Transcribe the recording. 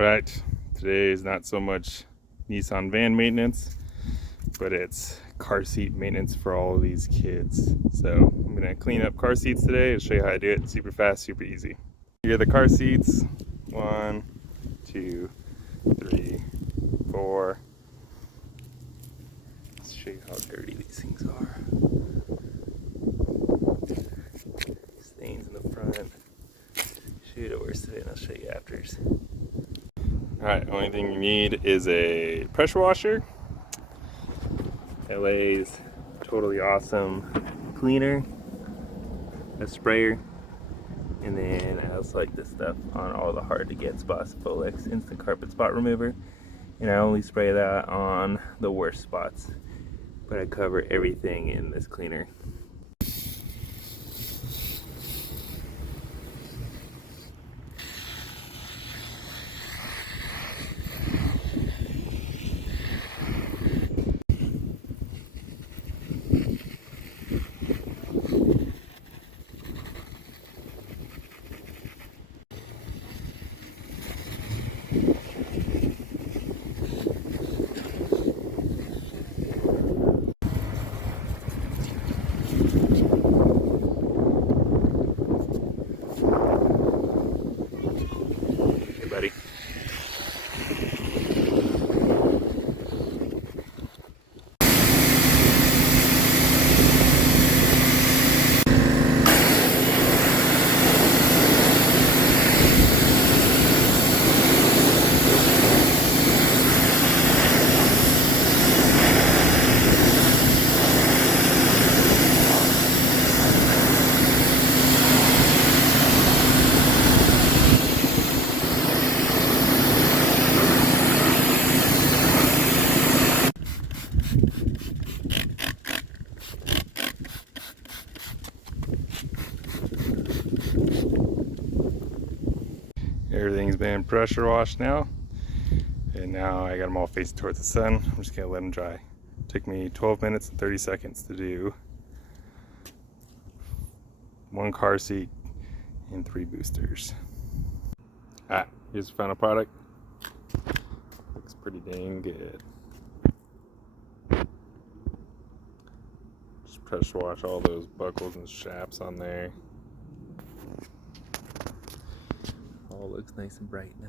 Alright, today is not so much Nissan van maintenance, but it's car seat maintenance for all of these kids. So I'm going to clean up car seats today and show you how to do it super fast, super easy. Here are the car seats. 1, 2, 3, 4. Let's show you how dirty these things are. Stains in the front. Shoot, it worse today and I'll show you afters. Alright, only thing you need is a pressure washer. LA's totally awesome cleaner, a sprayer, and then I also like this stuff on all the hard to get spots, Folex Instant Carpet Spot Remover, and I only spray that on the worst spots, but I cover everything in this cleaner. Hey buddy. Everything's been pressure washed now, and now I got them all facing towards the sun. I'm just gonna let them dry. Took me 12 minutes and 30 seconds to do 1 car seat and 3 boosters. Here's the final product. Looks pretty dang good. Just pressure wash all those buckles and shafts on there. All looks nice and bright now.